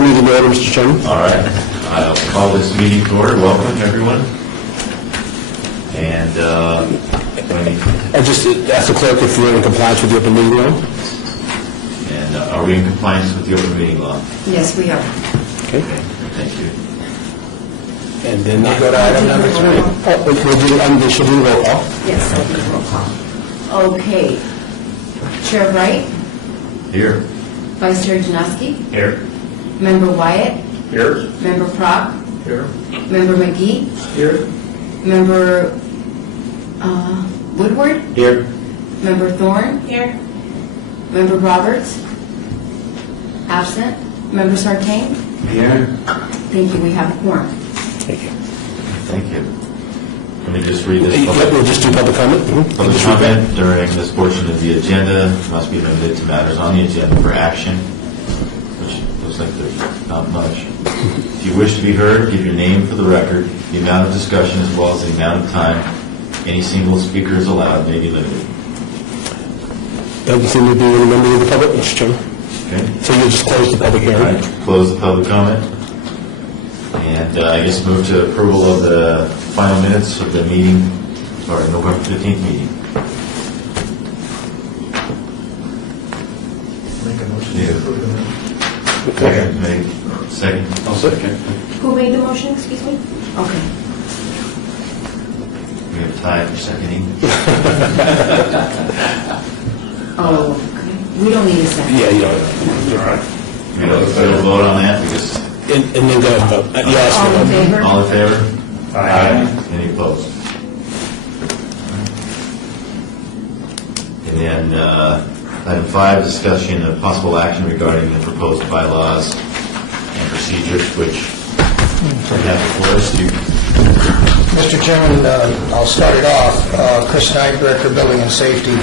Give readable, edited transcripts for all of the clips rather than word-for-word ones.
the meeting to order, Mr. Chairman. All right. I'll call this meeting to order. Welcome, everyone. And I just asked the clerk if we're in compliance with the open meeting law. and are we in compliance with the open meeting law? Yes, we are. Okay. Thank you. And then we go to item number 3. Oh, we should do roll call. Yes, we'll do roll call. Okay. Chair Wright, Here. Vice Chair Januski, Here. Member Wyatt, Here. Member Propp, Here. Member McGee, Here. Member Woodward, Here. Member Thorne, Here. Member Roberts, absent, Member Sartain. Here. Thank you, we have a quorum. Thank you. Thank you. Let me just read this. We'll just do public comment. Public comment during this portion of the agenda must be limited to matters on the agenda for action, which looks like there's not much. If you wish to be heard, give your name for the record. The amount of discussion as well as the amount of time any single speaker is allowed may be limited. Doesn't seem to be any member of the public, Mr. Chairman. Okay? So you'll just close the public All hearing. right, close the public comment. And I guess move to approval of the final minutes of the meeting, or November 15th meeting. Make a motion Yeah. to approve the minutes. Second. I'll second. Who made the motion, excuse me? Okay. We have a tie for seconding. Oh, okay. We don't need a second. Yeah, you don't. All right. We'll vote on that because, And then go ahead and vote. Yes. All in favor? all in favor? Aye. Any opposed? And then, item 5, discussion of possible action regarding the proposed bylaws and procedures, which we have before us. Mr. Chairman, I'll start it off. Chris Knight, Director of Building and Safety.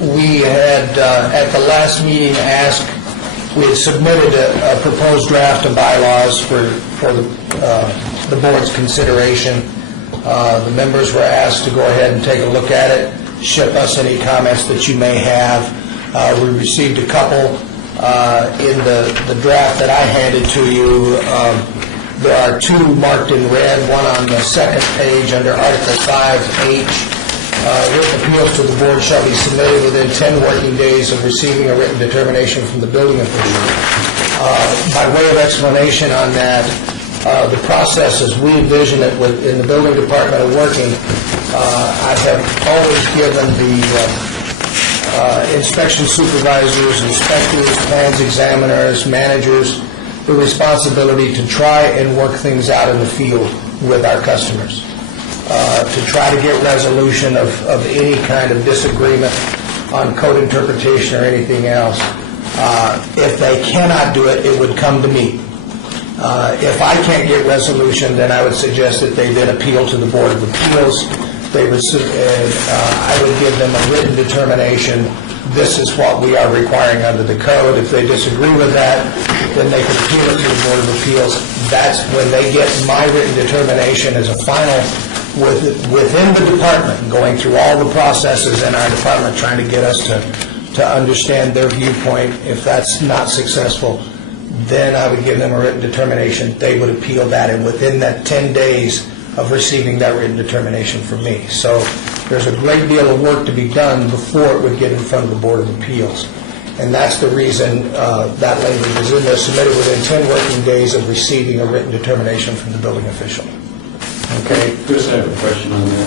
We had, at the last meeting, we had submitted a proposed draft of bylaws for the board's consideration. The members were asked to go ahead and take a look at it, ship us any comments that you may have. We received a couple. In the draft that I handed to you, there are 2 marked in red, one on the second page under Article 5H. Written appeals to the board shall be submitted within 10 working days of receiving a written determination from the building official. By way of explanation on that, the process as we envision it in the building department of working, I have always given the inspection supervisors, inspectors, plans examiners, managers, the responsibility to try and work things out in the field with our customers, to try to get resolution of any kind of disagreement on code interpretation or anything else. If they cannot do it, it would come to me. If I can't get resolution, then I would suggest that they then appeal to the Board of Appeals. They would, I would give them a written determination. This is what we are requiring under the code. If they disagree with that, then they can appeal it to the Board of Appeals. That's when they get my written determination as a final within the department, going through all the processes in our department, trying to get us to understand their viewpoint. If that's not successful, then I would give them a written determination. They would appeal that, and within that 10 days of receiving that written determination from me. So there's a great deal of work to be done before it would get in front of the Board of Appeals. And that's the reason that language is in there, submitted within 10 working days of receiving a written determination from the building official. Okay? Chris, I have a question on that.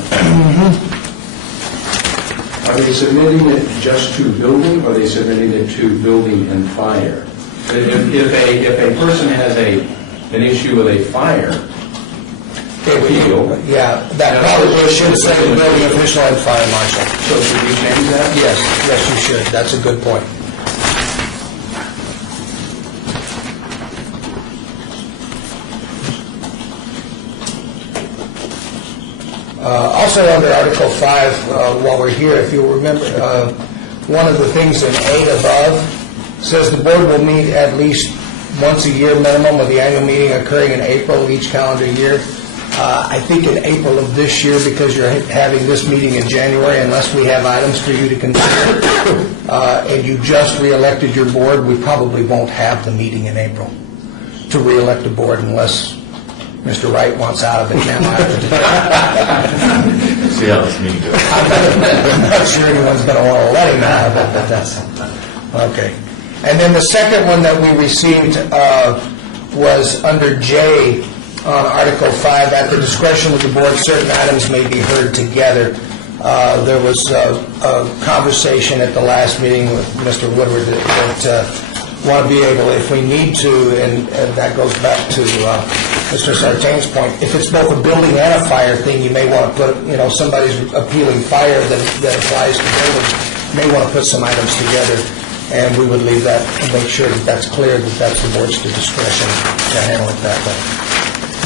Are they submitting it just to building, or are they submitting it to building and fire? If a person has an issue with a fire, Yeah, that probably should say the building official and fire marshal. so should we change that? Yes, you should. That's a good point. Also under Article 5, while we're here, if you'll remember, one of the things in 8 above says the board will meet at least once a year minimum, with the annual meeting occurring in April each calendar year. I think in April of this year, because you're having this meeting in January, unless we have items for you to consider, and you just re-elected your board, we probably won't have the meeting in April to re-elect the board unless Mr. Wright wants out of it now after today. See how this meeting goes. I'm not sure anyone's going to want to let him out of it, but that's, okay. And then the second one that we received was under J on Article 5. At the discretion of the board, certain items may be heard together. There was a conversation at the last meeting with Mr. Woodward that want to be able, if we need to, and that goes back to Mr. Sartain's point, if it's both a building and a fire thing, you may want to put, somebody's appealing fire that applies to buildings, may want to put some items together, and we would leave that and make sure that that's clear, that that's the board's discretion to handle it that way.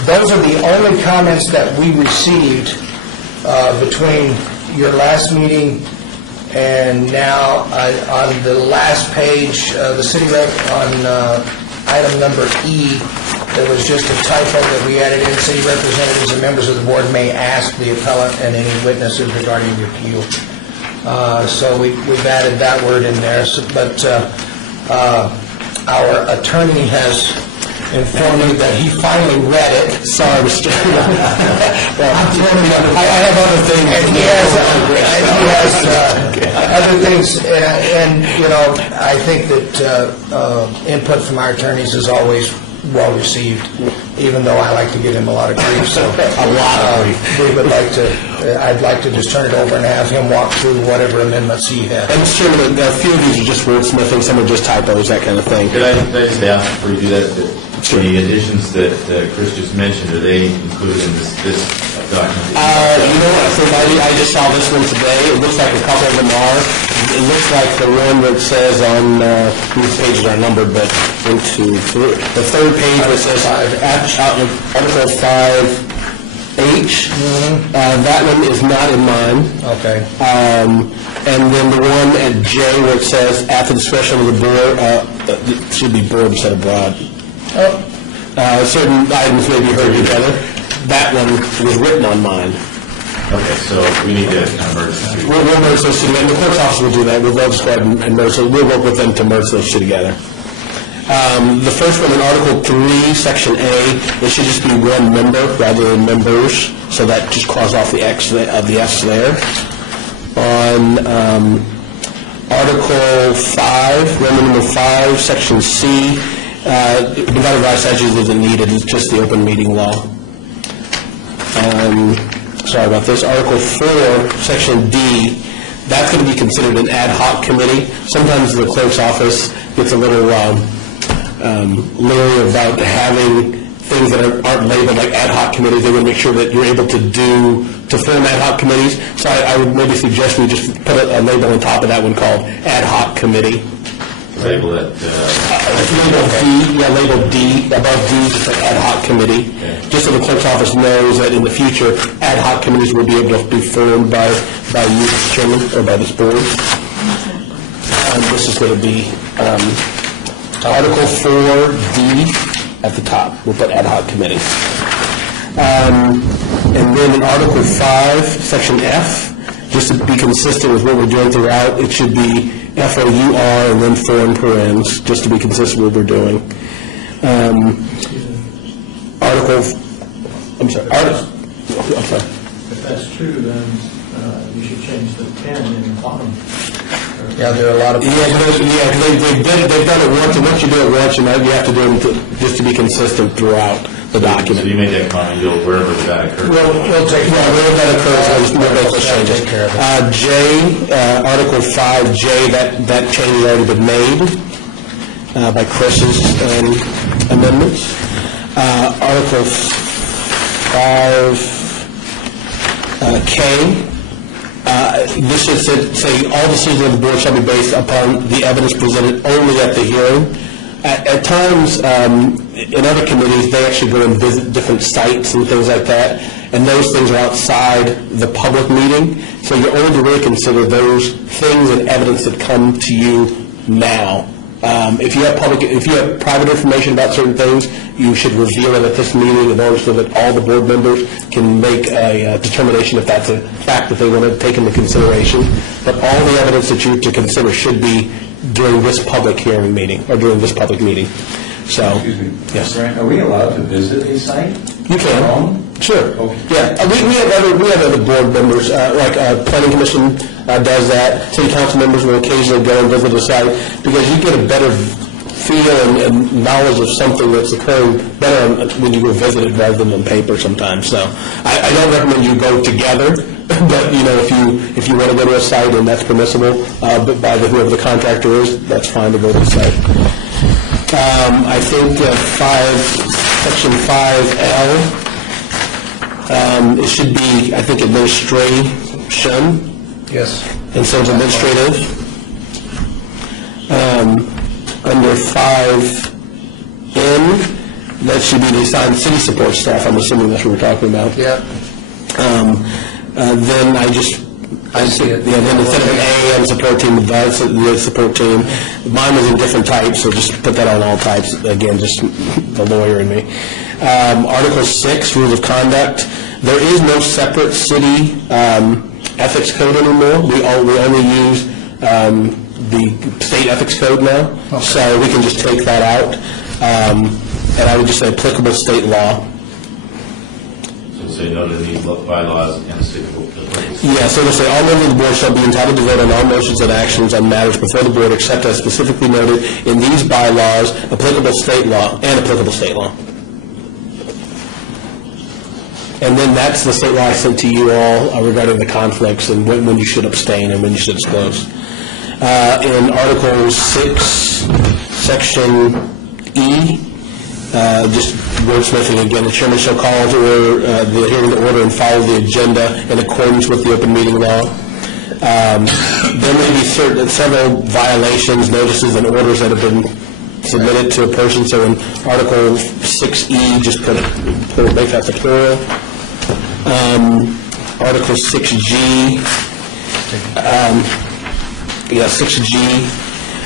Those are the only comments that we received between your last meeting and now. On the last page, the city rep on item number E, there was just a typo that we added in. City representatives and members of the board may ask the appellant and any witnesses regarding the appeal. So we've added that word in there. But our attorney has informed me that he finally read it. Sorry, Mr. I have other things. And he has other things, and I think that input from our attorneys is always well received, even though I like to give him a lot of grief. So I'd like to just turn it over and have him walk through whatever amendments he has. And Mr. Chairman, a few of these are just wordsmithing, some are just typos, that kind of thing. Could I just ask before you do that, the additions that Chris just mentioned, are they included in this document? I think I just saw this one today. It looks like a couple of them are. It looks like the one that says on, these pages are numbered, but the third page where it says Article 5H, that one is not in mine. Okay. And then the one at J where it says, at the discretion of the board, it should be board instead of broad. Certain items may be heard together. That one was written on mine. Okay, so we need to kind of merge the two. We'll merge those two together. The clerk's office will do that. We'll just go ahead and merge those. We'll work with them to merge those two together. The first one in Article 3, Section A, it should just be one member rather than members, so that just cross off the X of the S there. On Article 5, Roman number 5, Section C, divided by statute isn't needed, it's just the open meeting law. Sorry about this. Article 4, Section D, that's going to be considered an ad hoc committee. Sometimes the clerk's office gets a little leery about having things that aren't labeled like ad hoc committees. They want to make sure that you're able to form ad hoc committees. So I would maybe suggest we just put a label on top of that one called ad hoc committee. Label it. Label D, label D, above D, just an ad hoc committee. Okay. Just so the clerk's office knows that in the future, ad hoc committees will be able to be formed by you, Mr. Chairman, or by this board. This is going to be Article 4D at the top. We'll put ad hoc committee. And then in Article 5, Section F, just to be consistent with what we're doing throughout, it should be FOUR and then 4 in parens, just to be consistent with what we're doing. I'm sorry. If that's true, then you should change the 10 in the bottom. Yeah, there are a lot of... Because they've done it once, and once you do it once, you have to do them just to be consistent throughout the document. So you made that comment, wherever that occurs. We'll take care of it. Wherever that occurs, we'll make those changes. Take care of it. J, Article 5J, that change has already been made by Chris's amendments. Article 5K, this should say all decisions of the board shall be based upon the evidence presented only at the hearing. At times, in other committees, they actually go and visit different sites and things like that, and those things are outside the public meeting, so you're only to really consider those things and evidence that come to you now If you have private information about certain things, you should reveal it at this meeting in order so that all the board members can make a determination if that's a fact that they want to take into consideration. But all the evidence that you're to consider should be during this public hearing meeting, or during this public meeting. So, Excuse me. yes. Grant, are we allowed to visit a site? You can. Alone? Sure. Okay. Yeah, we have other board members, like Planning Commission does that. City council members will occasionally go and visit a site, because you get a better feel and knowledge of something that's occurring better when you go visit it rather than on paper sometimes. So I don't recommend you go together, but, if you want to go to a site and that's permissible, but by whoever the contractor is, that's fine to go to the site. I think Section 5L, it should be, I think, administration Yes. instead of administrative. Under 5N, that should be the assigned city support staff. I'm assuming that's what we're talking about. Yeah. Then I see it. Yeah, then instead of an AM support team, that's the support team. Mine was in different types, so just put that on all types. Again, just the lawyer in me. Article 6, rules of conduct. There is no separate city ethics code anymore. We only use the state ethics code now, so we can just take that out. And I would just say applicable state law. So say no to these bylaws and stick with the purpose. Yeah, so it'll say, all members of the board shall be entitled to vote on all motions and actions on matters before the board except as specifically noted in these bylaws, applicable state law, and applicable state law. And then that's the state law I sent to you all regarding the conflicts and when you should abstain and when you should disclose. In Article 6, Section E, just wordsmithing again, the chairman shall call to the hearing to order and follow the agenda in accordance with the open meeting law. There may be several violations, notices, and orders that have been submitted to a person. So in Article 6E, just make that the plural. Article 6G, 6G,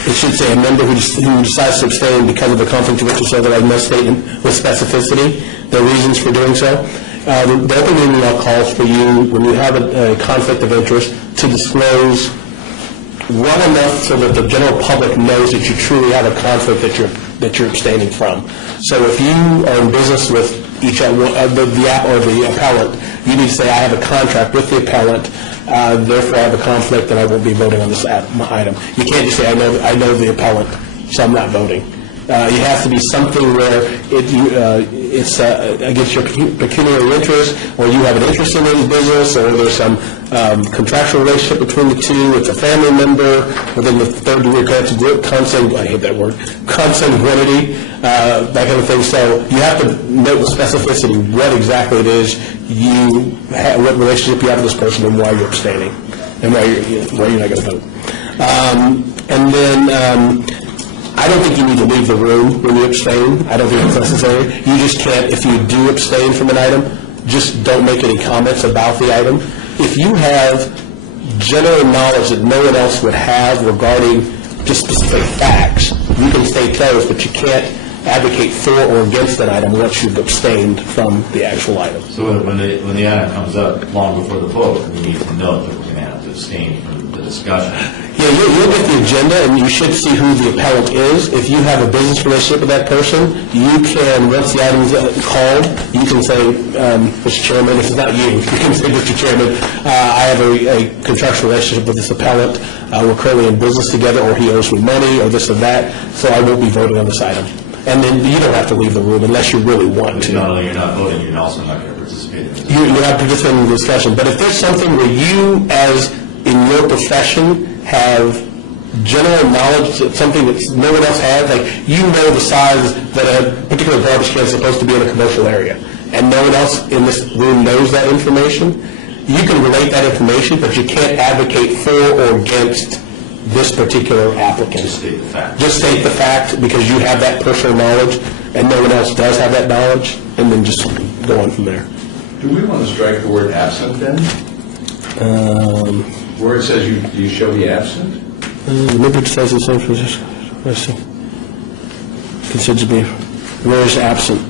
it should say a member who decides to abstain because of a conflict of interest, so that I must state with specificity the reasons for doing so. The open meeting law calls for you, when you have a conflict of interest, to disclose well enough so that the general public knows that you truly have a conflict that you're abstaining from. So if you are in business with the appellant, you need to say, I have a contract with the appellant, therefore I have a conflict and I won't be voting on this item. You can't just say, I know the appellant, so I'm not voting. You have to be something where it's against your pecuniary interest, or you have an interest in his business, or there's some contractual relationship between the two, it's a family member, within the third degree consanguinity, that kind of thing. So you have to note with specificity what exactly it is what relationship you have with this person and why you're abstaining, and why you're not going to vote. And then I don't think you need to leave the room when you abstain. I don't think it's necessary. You just can't, if you do abstain from an item, just don't make any comments about the item. If you have general knowledge that no one else would have regarding just specific facts, you can state those, but you can't advocate for or against that item once you've abstained from the actual item. So when the item comes up long before the vote, we need to know that we're going to have to abstain from the discussion. Yeah, you'll get the agenda, and you should see who the appellant is. If you have a business relationship with that person, you can, once the item is called, you can say, Mr. Chairman, this is not you can say, Mr. Chairman, I have a contractual relationship with this appellant. We're currently in business together, or he owes me money, or this or that, so I won't be voting on this item. And then you don't have to leave the room unless you really want to. Not only you're not voting, you're also not going to participate in this. You have to participate in the discussion. But if there's something where you, as in your profession, have general knowledge of something that no one else has, like you know the size that a particular garbage can is supposed to be in a commercial area, and no one else in this room knows that information, you can relate that information, but you can't advocate for or against this particular applicant. Just state the fact. Just state the fact because you have that personal knowledge, and no one else does have that knowledge, and then just go on from there. Do we want to strike the word absent then? Where it says you shall be absent? Remember it says in some position. Let's see. considered to be where is absent.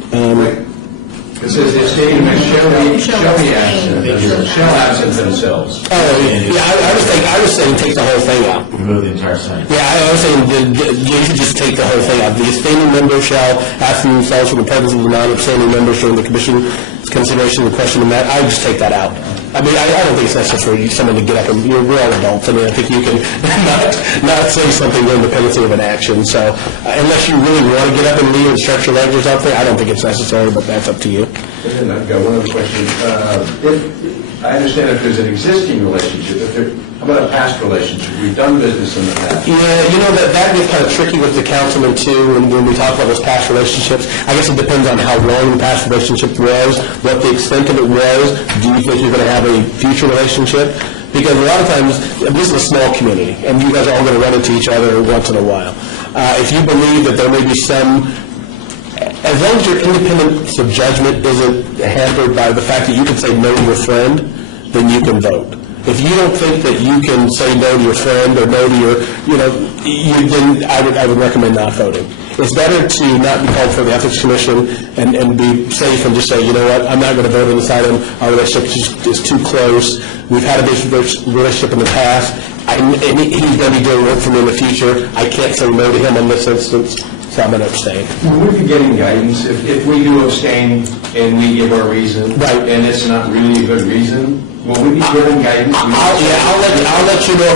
It says the abstaining members shall be absent, shall absent themselves. Oh, yeah, I was saying take the whole thing out. Remove the entire sentence. Yeah, I was saying you should just take the whole thing out. The abstaining member shall absent themselves from the presence of the non-abstaining members during the commission's consideration of the question of that. I would just take that out. I mean, I don't think it's necessary for someone to get up and, we're all adults. I mean, I think you can not say something independently of an action. So unless you really want to get up and leave and stretch your legs or something, I don't think it's necessary, but that's up to you. And then I've got one other question. I understand if there's an existing relationship, how about a past relationship? We've done business in the past. Yeah, that gets kind of tricky with the councilman too, and when we talk about those past relationships, I guess it depends on how long the past relationship was, what the extent of it was. Do you think you're going to have a future relationship? Because a lot of times, this is a small community, and you guys are all going to run into each other once in a while. If you believe that there may be some, as long as your independence of judgment isn't hampered by the fact that you can say no to your friend, then you can vote. If you don't think that you can say no to your friend or no to your, then I would recommend not voting. It's better to not be called for the Ethics Commission and be safe and just say, you know what, I'm not going to vote on this item. Our relationship is too close. We've had a relationship in the past. And he's going to be doing work for me in the future. I can't say no to him in this instance, so I'm going to abstain. Will we be getting guidance if we do abstain and we give our reason, Right. and it's not really a good reason? Will we be given guidance? I'll let you know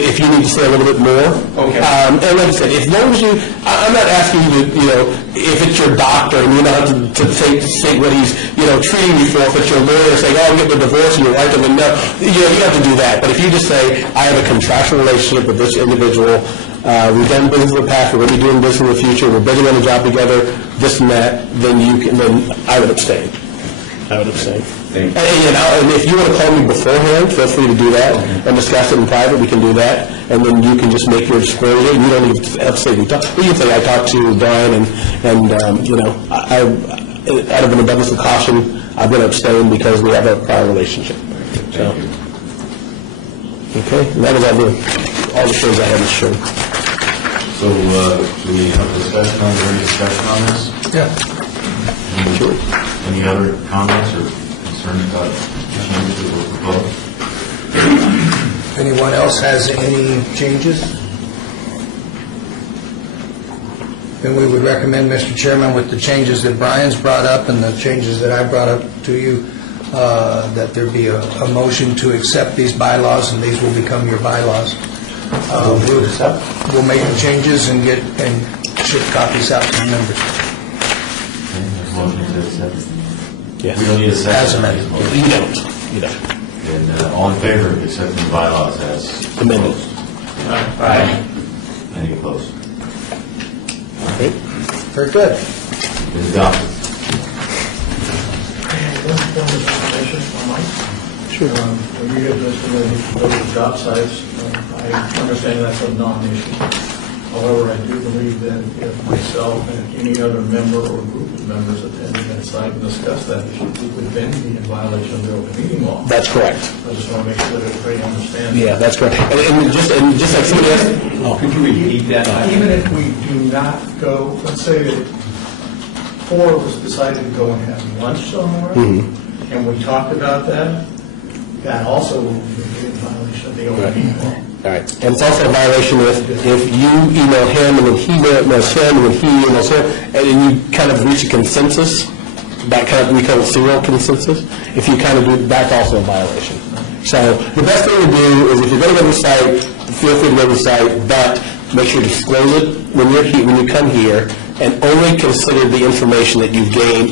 if you need to say a little bit more. Okay. And like I said, as long as you, I'm not asking you to, if it's your doctor and you not to say what he's, treating you for, if it's your lawyer saying, oh, get the divorce and your wife doesn't know, you don't have to do that. But if you just say, I have a contractual relationship with this individual, we've done business in the past, we're going to be doing business in the future, we're building on the job together, this and that, then I would abstain. I would abstain. Thank you. And if you want to call me beforehand, feel free to do that and discuss it in private. We can do that, and then you can just make your disclosure. You don't even have to say we talked. You can say I talked to Brian, and I out of an abundance of caution, I'm going to abstain because we have a prior relationship. So, okay, and that was all the things I had to show. So, do we have a discussion on, any discussion on this? Yeah. Sure. Any other comments or concerns about the changes that were proposed? Anyone else has any changes? Then we would recommend, Mr. Chairman, with the changes that Brian's brought up and the changes that I brought up to you, that there be a motion to accept these bylaws, and these will become your bylaws. We'll make the changes and ship copies out to the members. Okay, there's a motion to accept. Yes. We don't need a second. As amended. You don't. And all in favor of accepting the bylaws as Amended. proposed? Aye. Any opposed? Great. Very good. It is adopted. One information on Mike. Sure. When you get those job sites, I understand that's a non-issue. However, I do believe that if myself and any other member or group of members attended that site and discussed that issue, we would then be in violation of the open meeting law. That's correct. I just want to make sure that everybody understands. Yeah, that's correct. And just like somebody else. Could you repeat that? Even if we do not go, let's say that 4 of us decided to go and have lunch somewhere, and we talked about that, that also will be in violation of the open meeting law. All right. And it's also a violation if you email him and then he emails him and then he emails him, and then you kind of reach a consensus, we call it serial consensus. If you kind of do, that's also a violation. So the best thing to do is if you're going to go to the site, feel free to go to the site, but make sure to disclose it when you come here, and only consider the information that you've gained,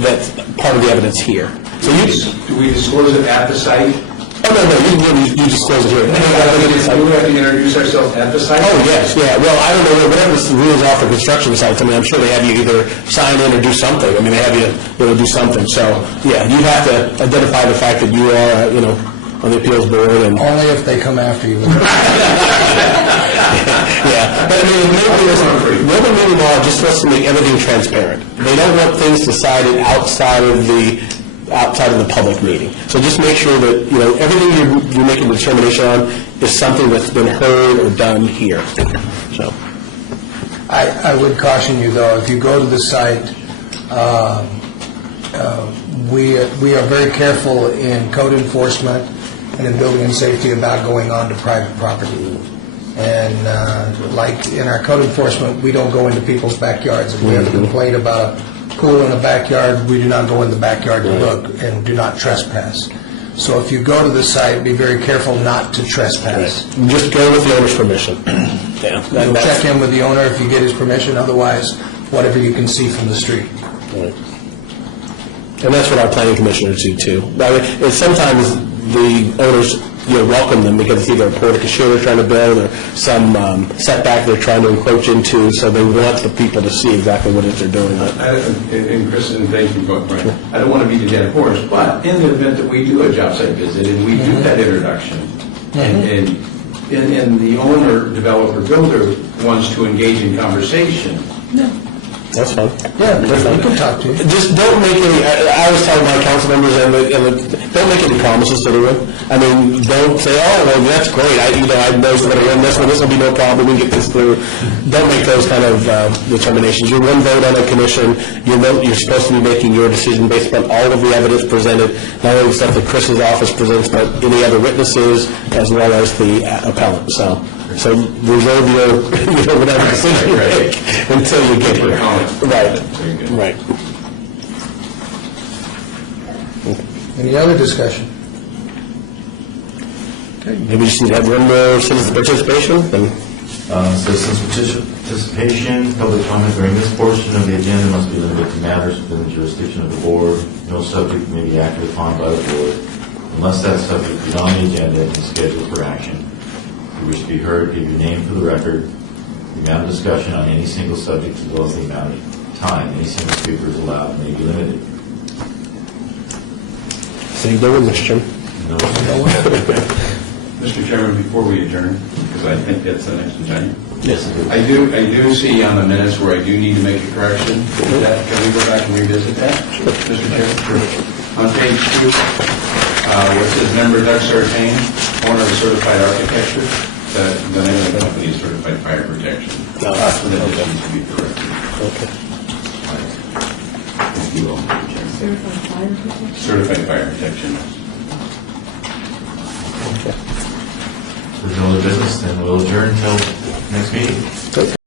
that's part of the evidence here. So Do we disclose it at the site? Oh, no, you disclose it here. Do we have to introduce ourselves at the site? Oh, yes, yeah. Well, I don't know, whatever the rules are for construction sites, I mean, I'm sure they have you either sign in or do something. I mean, they have you, do something. So, yeah, you have to identify the fact that you are, on the appeals board and... Only if they come after you. Yeah, but I mean, the open meeting law just wants to make everything transparent. They don't want things decided outside of the public meeting. So just make sure that, everything you're making a determination on is something that's been heard or done here. So, I would caution you, though, if you go to the site, we are very careful in code enforcement and in building and safety about going on to private property. And like in our code enforcement, we don't go into people's backyards. If we have a complaint about a pool in a backyard, we do not go in the backyard to look and do not trespass. So if you go to the site, be very careful not to trespass. Just go with the owner's permission. Yeah. You'll check in with the owner if you get his permission, otherwise, whatever you can see from the street. Right. And that's what our planning commissioners do, too. I mean, and sometimes the owners, welcome them because it's either a portico they're trying to build or some setback they're trying to encroach into, so they want the people to see exactly what it is they're doing. And Chris, and thank you both, Brian. I don't want to beat the dead horse, but in the event that we do a job site visit and we do that introduction, and the owner, developer, builder wants to engage in conversation, That's fine. Yeah, we can talk to you. Just don't make any, I always tell my council members, don't make any promises to anyone. I mean, don't say, oh, well, that's great, I know that I run this one, this will be no problem, we can get this through. Don't make those kind of determinations. You're one vote on a commission, you're supposed to be making your decision based upon all of the evidence presented, not only the stuff that Chris's office presents, but any other witnesses, as well as the appellant, so reserve your, whatever decision you make until you get here. Right, Very good. right. Any other discussion? Maybe we just need to have one more citizen participation, and Citizens' participation, public comment during this portion of the agenda must be limited to matters within the jurisdiction of the board. No subject may be acted upon by the board unless that subject is on the agenda and scheduled for action. If you wish to be heard, give your name for the record. The amount of discussion on any single subject as well as the amount of time any single speaker is allowed may be limited. see you doing, Mr. Chairman. No. Mr. Chairman, before we adjourn, because I think that's the next agenda, Yes. I do see on the minutes where I do need to make a correction. Can we go back and revisit that, Mr. Chairman? Sure. On page 2, where it says member Doug Sartain, owner of Certified Architecture, the name of the company is Certified Fire Protection. No. So that just needs to be corrected. Okay. If you will, Mr. Chairman. Certified fire protection? Certified Fire Protection. If there's no other business, then we'll adjourn until next meeting.